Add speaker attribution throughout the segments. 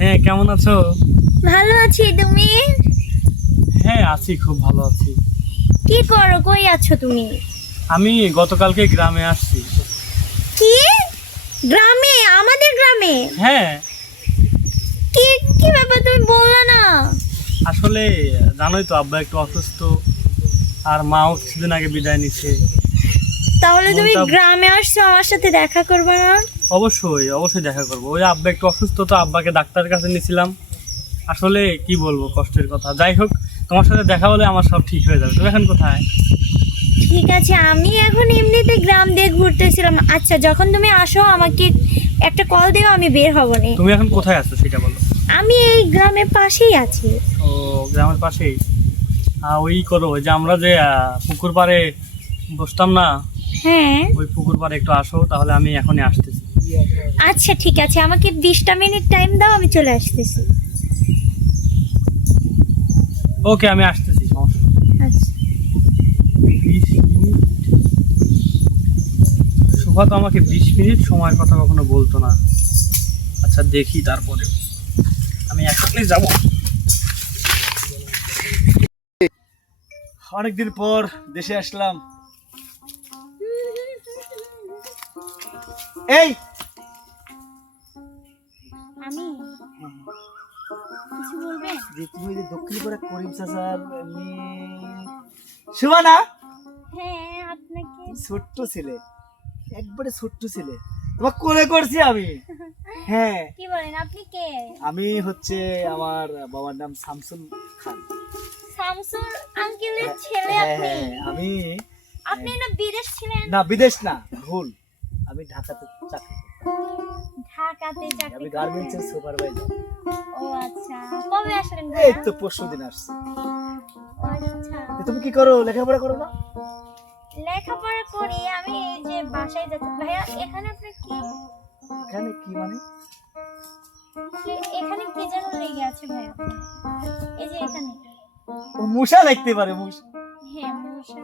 Speaker 1: হ্যাঁ কেমন আছো?
Speaker 2: ভালো আছি তুমি?
Speaker 1: হ্যাঁ আছি খুব ভালো আছি।
Speaker 2: কি করো কই আছো তুমি?
Speaker 1: আমি গতকালকে গ্রামে আসছি।
Speaker 2: কি? গ্রামে? আমাদের গ্রামে?
Speaker 1: হ্যাঁ।
Speaker 2: কি কি ব্যাপার তুমি বললা না।
Speaker 1: আসলে জানোই তো আব্বা একটু অসুস্থ আর মাও কিছুদিন আগে বিদায় নিচ্ছে
Speaker 2: তাহলে তুমি
Speaker 1: মনটা-
Speaker 2: গ্রামে আসছো আমার সাথে দেখা করবে না?
Speaker 1: অবশ্যই অবশ্যই দেখা করব। ওই আব্বা একটু অসুস্থ তো আব্বাকে ডাক্তারের কাছে নিয়েছিলাম। আসলে কি বলব কষ্টের কথা। যাই হোক তোমার সাথে দেখা হলে আমার সব ঠিক হয়ে যাবে। তুমি এখন কোথায়?
Speaker 2: ঠিক আছে আমি এখন এমনিতে গ্রাম দিয়ে ঘুরতেছিলাম। আচ্ছা যখন তুমি আসো আমাকে একটা কল দিও আমি বের হব নি
Speaker 1: তুমি এখন কোথায় আছো সেটা বলো।
Speaker 2: আমি এই গ্রামের পাশেই আছি।
Speaker 1: ও গ্রামের পাশেই? ওই করো যে আমরা যে পুকুর পাড়ে বসতাম না?
Speaker 2: হ্যাঁ।
Speaker 1: ওই পুকুর পাড়ে একটু আসো তাহলে আমি এখনই আসতেছি
Speaker 2: আচ্ছা ঠিক আছে। আমাকে বিশটা মিনিট টাইম দাও আমি চলে আসতেছি।
Speaker 1: ওকে আমি আসতেছি সমস্যা
Speaker 2: আচ্ছা।
Speaker 1: শোভা তো আমাকে বিশ মিনিট সময়ের কথা কখনো বলতো না। আচ্ছা দেখি তারপরে। আমি এখনই যাব?
Speaker 3: অনেকদিন পর দেশে আসলাম। এই!
Speaker 2: আমি কিছু বলবে
Speaker 3: যে তুমি যে দক্ষিণ করে করিম চাচার মেয়ে। শুভা
Speaker 2: হ্যাঁ আপনাকে।
Speaker 3: ছোট্ট ছেলে। একবারে ছোট্ট ছেলে। তোমার কোলে করছি আমি। হ্যাঁ।
Speaker 2: কি বলেন আপনি কে?
Speaker 3: আমি হচ্ছে আমার বাবার নাম শামসুল খান।
Speaker 2: শামসুল আঙ্কেলের ছেলে
Speaker 3: হ্যাঁ
Speaker 2: আপনি?
Speaker 3: হ্যাঁ আমি
Speaker 2: আপনি না বিদেশ ছিলেন?
Speaker 3: না বিদেশ না ভুল। আমি ঢাকাতে চাকরি করি।
Speaker 2: ঢাকাতে চাকরি।
Speaker 3: গার্মেন্টসের সুপারভাইজার
Speaker 2: ও আচ্ছা কবে আসলেন
Speaker 3: এই তো পরশু দিন আসছি।
Speaker 2: আচ্ছা।
Speaker 3: তুমি কি করো লেখাপড়া করো না?
Speaker 2: লেখাপড়া করি আমি এই যে বাসায় যাচ্ছি। ভাইয়া এখানে আপনার কি?
Speaker 3: এখানে কি মানে?
Speaker 2: এখানে কি যেন লেগে আছে ভাইয়া? এই যে এখানে।
Speaker 3: ও মশা লিখতে পারে মশা
Speaker 2: হ্যাঁ মশা।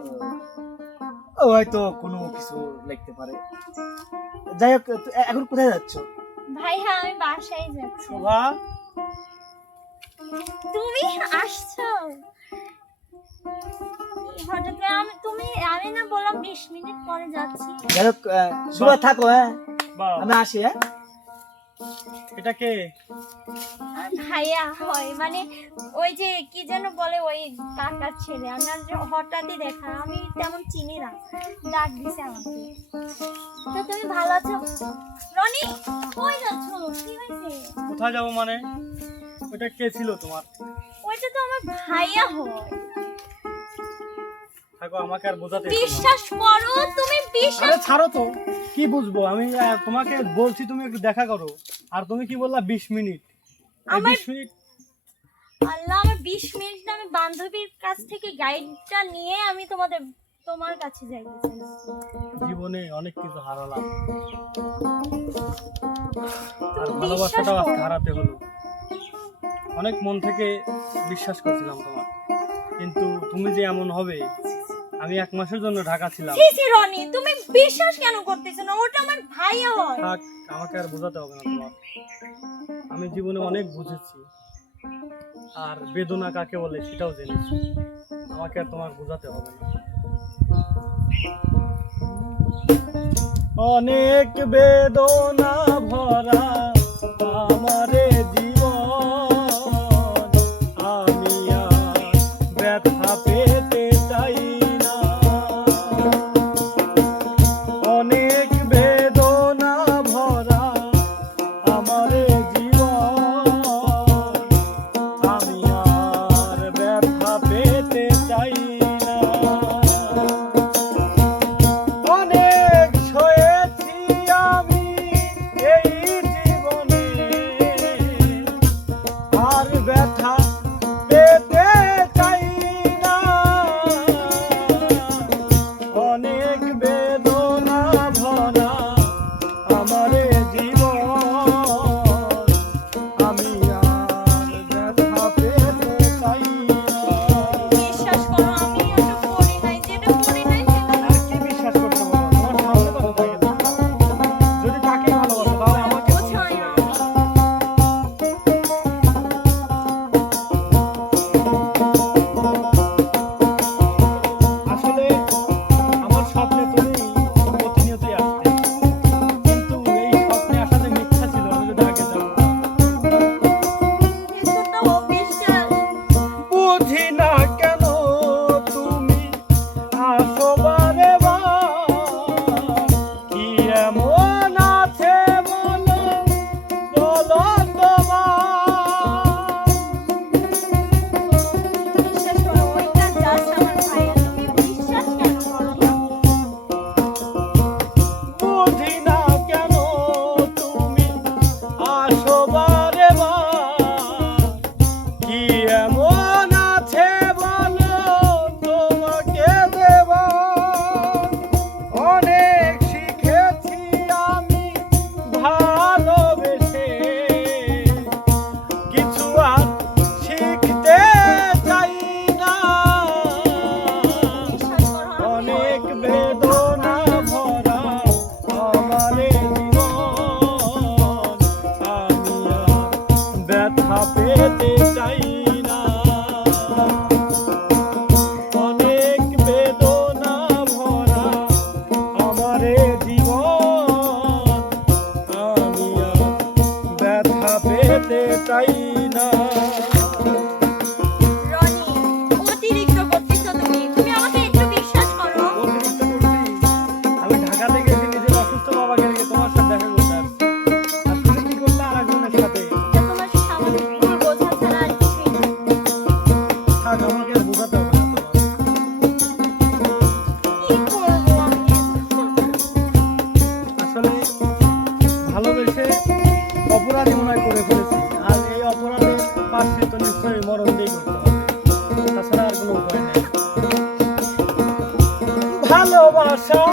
Speaker 3: হয়তো কোনো কিছু লিখতে পারে। যাই হোক এখন কোথায় যাচ্ছ?
Speaker 2: ভাইয়া আমি বাসায় যাচ্ছি।
Speaker 3: বাবা
Speaker 2: তুমি আসছো? হঠাৎ আমি তুমি আমি না বললাম বিশ মিনিট পরে যাচ্ছি।
Speaker 3: যাই হোক থাকো হ্যাঁ। আমি আসি হ্যাঁ।
Speaker 1: এটা কে?
Speaker 2: ভাইয়া হয় মানে ওই যে কি যেন বলে ওই কাকার ছেলে। আমার হঠাৎই দেখা আমি তেমন চিনি না। ডাক দিছে আমাকে। তো তুমি ভালো আছো? রনি কই যাচ্ছ? কি হয়েছে?
Speaker 1: কোথায় যাব মানে? ওটা কে ছিল তোমার?
Speaker 2: ওইটা তো আমার ভাইয়া হয়।
Speaker 1: থাকো আমাকে আর বোঝাতে
Speaker 2: বিশ্বাস করো তুমি বিশ্বাস
Speaker 1: আরে ছাড়ো তো কি বুঝব? আমি তোমাকে বলছি তুমি একটু দেখা করো। আর তুমি কি বললা বিশ মিনিট?
Speaker 2: আমার-
Speaker 1: বিশ মিনিট
Speaker 2: আল্লাহ আমার বিশ মিনিট না আমি বান্ধবীর কাছ থেকে গাইডটা নিয়ে আমি তোমাদের তোমার কাছে যাই।
Speaker 1: জীবনে অনেক কিছু হারালাম। আর ভালোবাসাটাও আজকে হারাতে হলো। অনেক মন থেকে বিশ্বাস করছিলাম তোমার। কিন্তু তুমি যে এমন হবে আমি এক মাসের জন্য ঢাকা ছিলাম।
Speaker 2: সি সি রনি তুমি বিশ্বাস কেন করতেছো না? ওটা আমার ভাইয়া হয়।
Speaker 1: থাক আমাকে আর বোঝাতে হবে না তোমার। আমি জীবনে অনেক বুঝেছি আর বেদনা কাকে বলে সেটাও জেনেছি। আমাকে আর তোমার বোঝাতে হবে না। অনেক বেদনা ভরা আমারে ভালোবাসা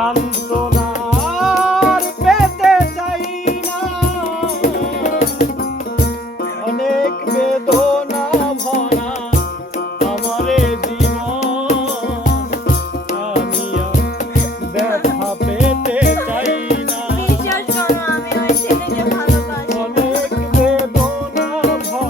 Speaker 1: সান্ত্বনার পেতে চাই না। অনেক বেদনা ভরা আমারে জীবন আমি ব্যথা পেতে চাই না। অনেক বেদনা ভরা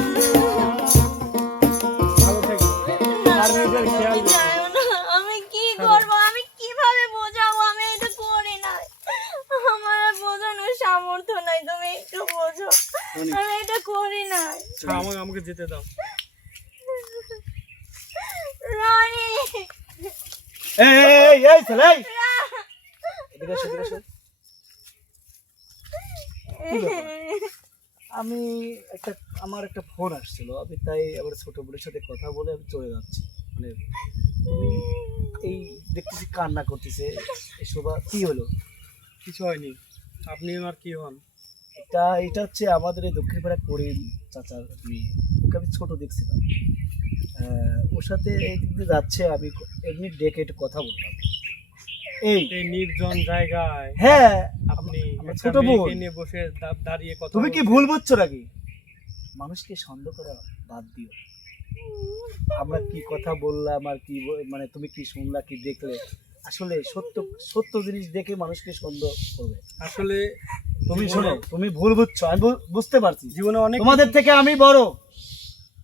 Speaker 1: আমাকে যেতে দাও।
Speaker 2: রানী!
Speaker 3: এই এই, এই ছেলে এদিকে এসো, এদিকে এসো। আমি একটা আমার একটা ফোন আসছিল আমি তাই আবার ছোট বোনের সাথে কথা বলে আমি চলে যাচ্ছি। মানে তুমি এই দেখতেছি কান্না করতেছে। এসব আর কি হলো?
Speaker 1: কিছু হয়নি। আপনি আমার কি হন?
Speaker 3: এটা এটা হচ্ছে আমাদের এই দক্ষিণ পাড়া করিম চাচার মেয়ে। ওকে আমি ছোট দেখছিলাম। ওর সাথে এই যাচ্ছে আমি এমনি ডেকে একটু কথা বললাম। এই
Speaker 1: এই নির্জন জায়গায়
Speaker 3: হ্যাঁ
Speaker 1: আপনি
Speaker 3: ছোট বোন।
Speaker 1: নিয়ে বসে দাঁড়িয়ে কথা
Speaker 3: তুমি কি ভুল বুঝছ নাকি? মানুষকে সন্দেহ করা বাদ দিও। আমরা কি কথা বললাম আর কি মানে তুমি কি শুনলা কি দেখলে? আসলে সত্য সত্য জিনিস দেখে মানুষকে সন্দেহ করবে।
Speaker 1: আসলে
Speaker 3: তুমি শোনো তুমি ভুল বুঝছ আমি বুঝতে পারছি।
Speaker 1: জীবনে অনেক
Speaker 3: তোমাদের থেকে আমি বড়।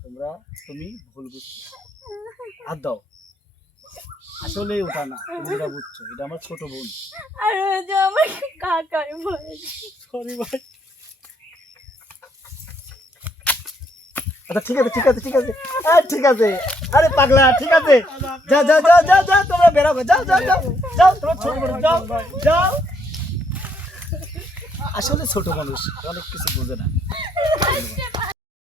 Speaker 3: তোমরা তুমি ভুল বুঝছ। হাত দাও। আসলে ওটা না তুমি যেটা বুঝছ এটা আমার ছোট বোন।
Speaker 2: আর ওই যে আমার কাকার বয়স
Speaker 1: সরি ভাই।
Speaker 3: আচ্ছা ঠিক আছে ঠিক আছে ঠিক আছে। আরে ঠিক আছে। আরে পাগলা ঠিক আছে। যা যা যা যা যা তোমরা বেরাবো। যাও যাও যাও যাও তোমরা ছোট মানুষ যাও যাও। আসলে ছোট মানুষ অনেক কিছু বোঝে না।